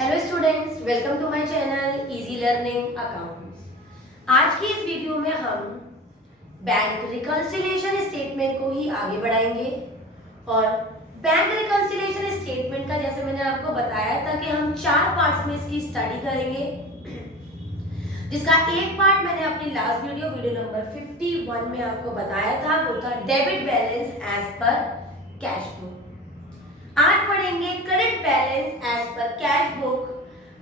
Hello students, welcome to my channel easy learning accounts. आज की इस वीडियो में हम बैंक रिकंसिलिएशन स्टेटमेंट को ही आगे बढ़ाएंगे। और बैंक रिकंसिलिएशन स्टेटमेंट का जैसे मैंने आपको बताया था कि हम 4 पार्ट्स में इसकी स्टडी करेंगे, जिसका एक पार्ट मैंने अपनी लास्ट वीडियो नंबर 51 में आपको बताया था, वो था debit balance as per cash book. आज पढ़ेंगे credit balance as per cash book,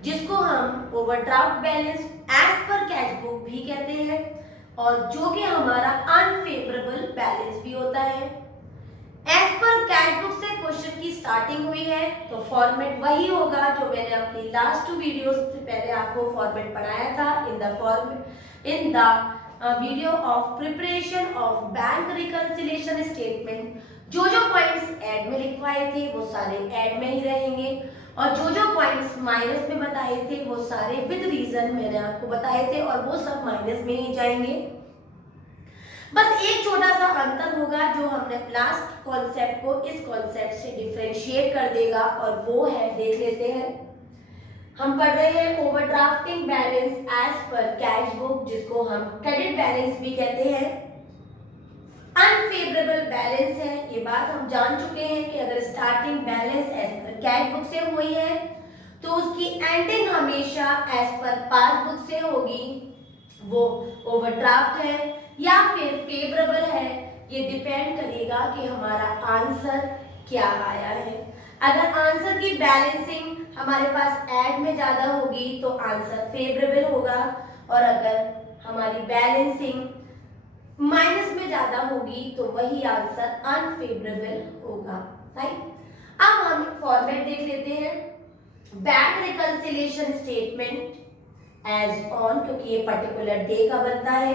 जिसको हम overdraft balance as per cash book भी कहते हैं, और जो कि हमारा अनफेवरेबल बैलेंस भी होता है। एज पर कैश बुक से क्वेश्चन की स्टार्टिंग हुई है, तो फॉर्मेट वही होगा जो मैंने अपनी लास्ट 2 वीडियोस से पहले आपको फॉर्मेट पढ़ाया था। In the video of preparation of bank reconciliation statement, जो पॉइंट्स ऐड में लिखवाए थे वो सारे ऐड में ही रहेंगे, और जो पॉइंट्स माइनस में बताए थे वो सारे विद रीजन मैंने आपको बताए थे, और वो सब माइनस में ही जाएंगे। बस एक छोटा सा अंतर होगा जो हमने लास्ट कॉन्सेप्ट को इस कॉन्सेप्ट से डिफरेंशिएट कर देगा, और वो है, देख लेते हैं। हम पढ़ रहे हैं overdrafting balance as per cash book, जिसको हम क्रेडिट बैलेंस भी कहते हैं। अनफेवरेबल बैलेंस है, ये बात हम जान चुके हैं कि अगर starting balance as per cash book से हुई है तो उसकी एंडिंग हमेशा एज पर पासबुक से होगी। वो ओवरड्राफ्ट है या फिर फेवरेबल है, ये डिपेंड करेगा कि हमारा आंसर क्या आया है। अगर आंसर की बैलेंसिंग हमारे पास ऐड में ज्यादा होगी तो आंसर फेवरेबल होगा, और अगर हमारी बैलेंसिंग माइनस में ज्यादा होगी तो वही आंसर अनफेवरेबल होगा। राइट, अब हम फॉर्मेट देख लेते हैं। Bank reconciliation statement as on, क्योंकि ये पर्टिकुलर डे का बनता है।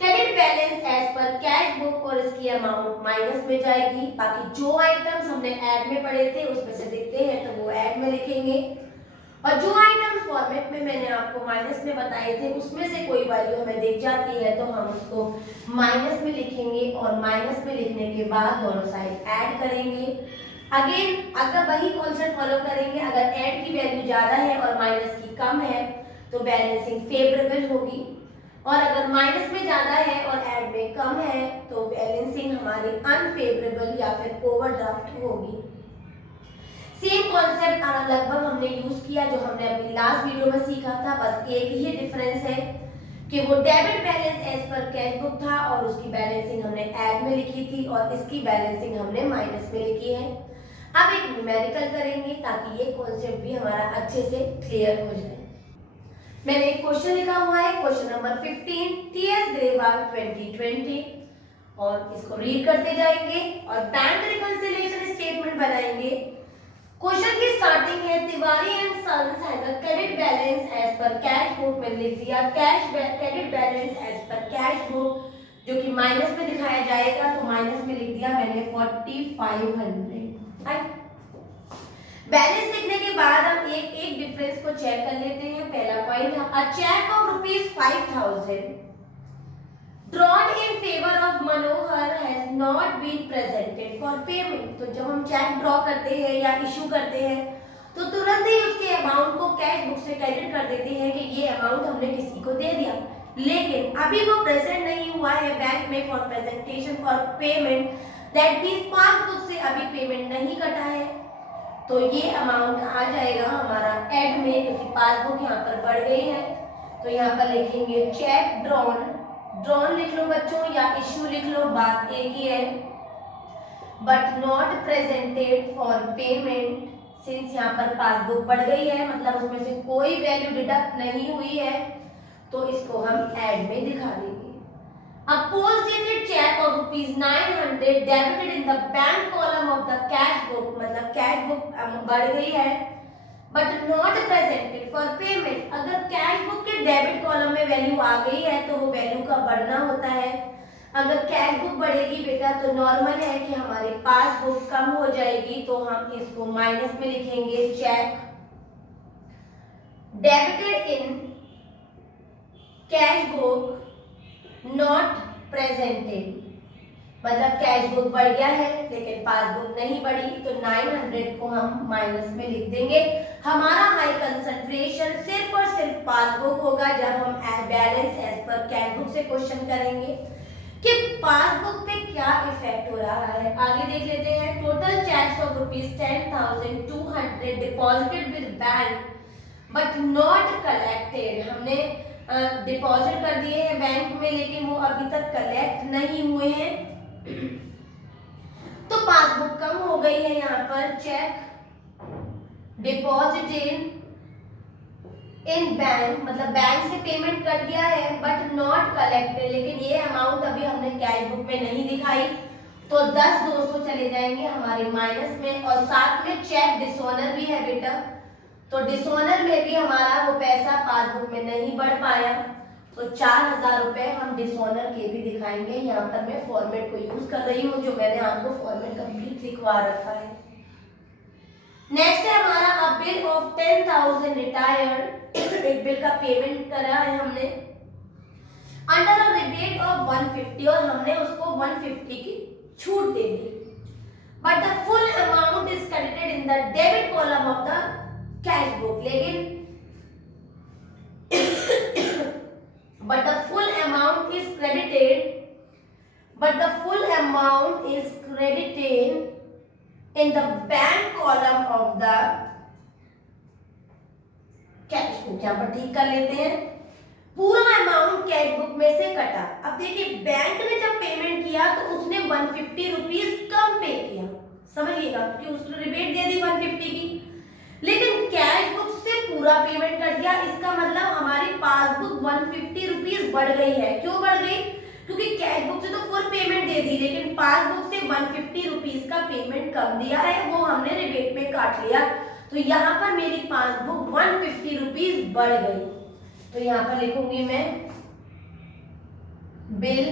Credit balance as per cash book, और इसकी अमाउंट माइनस में जाएगी। बाकी जो आइटम्स हमने ऐड में पढ़े थे उसमें से देखते हैं तो वो ऐड में लिखेंगे, और जो आइटम्स फॉर्मेट में मैंने आपको माइनस में बताए थे उसमें से कोई वैल्यू हमें दिख जाती है तो हम उसको माइनस में लिखेंगे, और माइनस में लिखने के बाद दोनों साइड ऐड करेंगे। अगेन अगर वही कॉन्सेप्ट फॉलो करेंगे, अगर ऐड की वैल्यू ज्यादा है और माइनस की कम है तो बैलेंसिंग फेवरेबल होगी, और अगर माइनस में ज्यादा है और ऐड में कम है तो बैलेंसिंग हमारी अनफेवरेबल या फिर ओवरड्राफ्ट होगी। सेम कॉन्सेप्ट लगभग हमने यूज किया जो हमने अपनी लास्ट वीडियो में सीखा था, बस एक ही डिफरेंस है कि वो debit balance as per cash book था और उसकी बैलेंसिंग हमने ऐड में लिखी थी, और इसकी बैलेंसिंग हमने माइनस में लिखी है। अब एक न्यूमेरिकल करेंगे ताकि ये कॉन्सेप्ट भी हमारा अच्छे से क्लियर हो जाए। मैंने एक क्वेश्चन लिखा हुआ है, क्वेश्चन नंबर 15 टीएस ग्रेवाल 2020, और इसको रीड करते जाएंगे और बैंक रिकंसिलिएशन स्टेटमेंट बनाएंगे। क्वेश्चन की स्टार्टिंग है, Tiwari and sons has a credit balance as per cash book. मैंने लिख दिया credit balance as per cash book, जो कि माइनस में दिखाया जाएगा तो माइनस में लिख दिया मैंने 4500। राइट, बैलेंस लिखने के बाद हम एक एक डिफरेंस को चेक कर लेते हैं। पहला point, a cheque of ₹5000 drawn in favor of Manohar has not been presented for payment। तो जब हम चेक ड्रॉ करते हैं या इशू करते हैं तो तुरंत ही उसके अमाउंट को कैश बुक से क्रेडिट कर देते हैं कि ये अमाउंट हमने किसी को दे दिया, लेकिन अभी वो प्रेजेंट नहीं हुआ है बैंक में for presentation for payment. That means passbook से अभी पेमेंट नहीं कटा है, तो ये अमाउंट आ जाएगा हमारा ऐड में, क्योंकि पासबुक यहाँ पर बढ़ गई है। तो यहाँ पर लिखेंगे चेक ड्रॉन लिख लो बच्चों, या इश्यू लिख लो, बात एक ही है। But not presented for payment, since यहाँ पर पासबुक बढ़ गई है मतलब उसमें से कोई वैल्यू डिडक्ट नहीं हुई है, तो इसको हम ऐड में दिखा देंगे। A post-dated check of ₹900 debited in the bank column of the cash book, मतलब कैश बुक बढ़ गई है, but not presented for payment. अगर कैश बुक के डेबिट कॉलम में वैल्यू आ गई है तो वो वैल्यू का बढ़ना होता है। अगर कैश बुक बढ़ेगी बेटा तो नॉर्मल है कि हमारी पासबुक कम हो जाएगी, तो हम इसको माइनस में लिखेंगे। Cheque debited in cash book not presented, मतलब कैश बुक बढ़ गया है लेकिन पासबुक नहीं बढ़ी, तो 900 को हम माइनस में लिख देंगे। हमारा हाई कंसंट्रेशन सिर्फ और सिर्फ पासबुक होगा जब हम balance as per cash book से क्वेश्चन करेंगे कि पासबुक पे क्या इफेक्ट हो रहा है। आगे देख लेते हैं। Total cheques of ₹10,200 deposited with bank but not collected. हमने डिपॉजिट कर दिए हैं बैंक में लेकिन वो अभी तक कलेक्ट नहीं हुए हैं, तो पासबुक कम हो गई है। यहाँ पर चेक डिपॉजिटेड इन बैंक, मतलब बैंक से पेमेंट कर दिया है बट नॉट कलेक्टेड, लेकिन ये अमाउंट अभी हमने कैश बुक में नहीं दिखाई, तो 10,200 चले जाएंगे हमारे माइनस में। और साथ में चेक डिसऑनर भी है बेटा, तो डिसऑनर में भी हमारा वो पैसा पासबुक में नहीं बढ़ पाया, तो 4,000 रुपए हम डिसऑनर के भी दिखाएंगे। यहाँ पर मैं फॉर्मेट को यूज कर रही हूँ जो मैंने आपको फॉर्मेट कंप्लीट लिखवा रखा है। नेक्स्ट है हमारा अ बिल ऑफ 10,000 रिटायर्ड। एक बिल का पेमेंट करा है हमने अंडर अ रिबेट ऑफ 150 और हमने उसको 150 की छूट दे दी, but the full amount is credited in the debit column of the cash book. लेकिन but the full amount is credited in the bank column of the cash book. यहाँ पर ठीक कर लेते हैं, पूरा अमाउंट कैश बुक में से कटा। अब देखिए बैंक ने जब पेमेंट किया तो उसने 150 रुपीज कम पे किया, समझिएगा, क्योंकि उसने रिबेट दे दी 150 की, लेकिन कैश बुक से पूरा पेमेंट कर दिया। इसका मतलब हमारी पासबुक 150 रुपीज बढ़ गई है। क्यों बढ़ गई? क्योंकि कैश बुक से तो फुल पेमेंट दे दी लेकिन पासबुक से 150 रुपीज का पेमेंट कम दिया है, वो हमने रिबेट में काट लिया, तो यहाँ पर मेरी पासबुक 150 रुपीज बढ़ गई। तो यहाँ पर लिखूंगी मैं बिल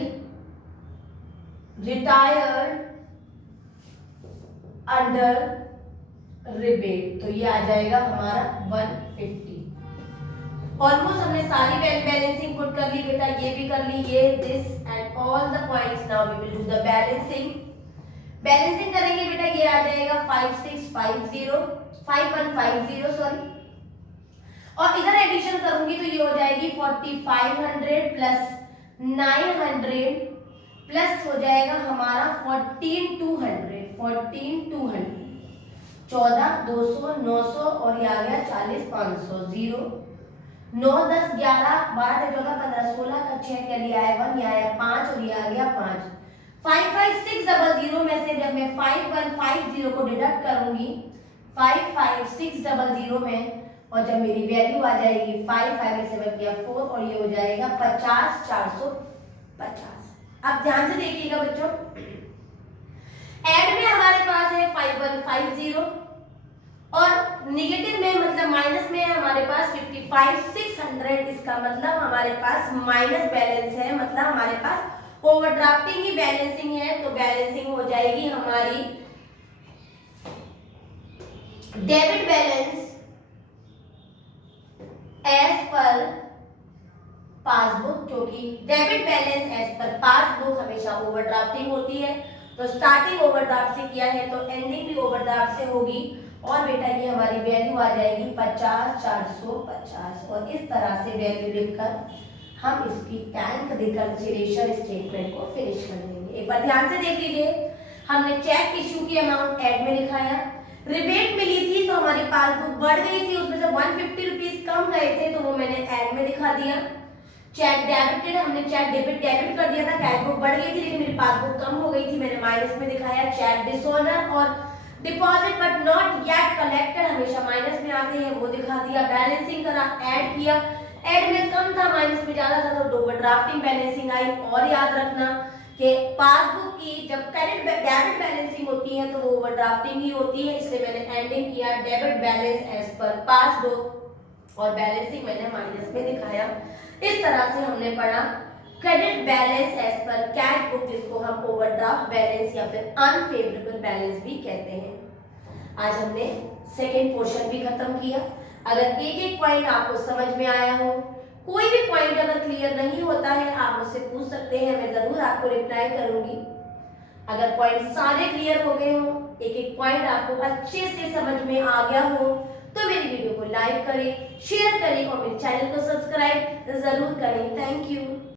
रिटायर्ड अंडर रिबेट, तो ये आ जाएगा हमारा 150। ऑलमोस्ट हमने सारी बैलेंसिंग पुट कर ली बेटा, ये भी कर ली, ये this and all the points. Now we will do the balancing. Balancing करेंगे बेटा, ये आ जाएगा 5150 सॉरी, और इधर एडिशन करूंगी तो ये हो जाएगी 4500 प्लस 900 प्लस हो जाएगा हमारा 14200 14 200 900 और ये आ गया 40 500 0 9 10 11 12 14 15 16 का 6 क्या लिया है 1, ये आया 5 और ये आ गया 5। 55600 में से जब मैं 5150 को डिडक्ट करूंगी 55600 में, और जब मेरी वैल्यू आ जाएगी 5 में से बच गया 4 और ये हो जाएगा 50 450। अब ध्यान से देखिएगा बच्चों, ऐड में हमारे पास है 5150 और निगेटिव में मतलब माइनस में हमारे पास 55600। इसका मतलब हमारे पास माइनस बैलेंस है, मतलब हमारे पास ओवरड्राफ्टिंग ही बैलेंसिंग है, तो बैलेंसिंग हो जाएगी हमारी debit balance as per passbook, क्योंकि debit balance as per passbook हमेशा ओवरड्राफ्टिंग होती है, तो स्टार्टिंग ओवरड्राफ्ट से किया है तो एंडिंग भी ओवरड्राफ्ट से होगी। और बेटा ये हमारी वैल्यू आ जाएगी 50 450 और इस तरह से वैल्यू लिखकर हम इसकी बैंक रिकंसिलिएशन स्टेटमेंट को फिनिश कर देंगे। एक बार ध्यान से देख लीजिए, हमने चेक इशू की अमाउंट ऐड में लिखाया, रिबेट मिली थी तो हमारी पासबुक बढ़ गई थी, उसमें से 150 रुपीज कम गए थे तो वो मैंने ऐड में दिखा दिया। चेक डेबिटेड, हमने चेक डेबिट कर दिया था, कैश बुक बढ़ गई थी लेकिन मेरी पासबुक कम हो गई थी, मैंने माइनस में दिखाया। चेक डिसऑनर और deposit but not yet collected हमेशा माइनस में आते हैं, वो दिखा दिया। बैलेंसिंग करा, ऐड किया, ऐड में कम था माइनस में ज्यादा था तो ओवरड्राफ्टिंग बैलेंसिंग आई। और याद रखना कि पासबुक की जब डेबिट बैलेंसिंग होती है तो वो ओवरड्राफ्टिंग ही होती है, इसलिए मैंने एंडिंग किया debit balance as per passbook और बैलेंसिंग मैंने माइनस में दिखाया। इस तरह से हमने पढ़ा credit balance as per cash book, जिसको हम ओवरड्राफ्ट बैलेंस या फिर अनफेवरेबल बैलेंस भी कहते हैं। आज हमने सेकेंड पोर्शन भी खत्म किया। अगर एक एक पॉइंट आपको समझ में आया हो, कोई भी पॉइंट अगर क्लियर नहीं होता है आप मुझसे पूछ सकते हैं, मैं जरूर आपको रिप्लाई करूंगी। अगर पॉइंट सारे क्लियर हो गए हो, एक एक पॉइंट आपको अच्छे से समझ में आ गया हो, तो मेरी वीडियो को लाइक करें, शेयर करें और मेरे चैनल को सब्सक्राइब जरूर करें। Thank you.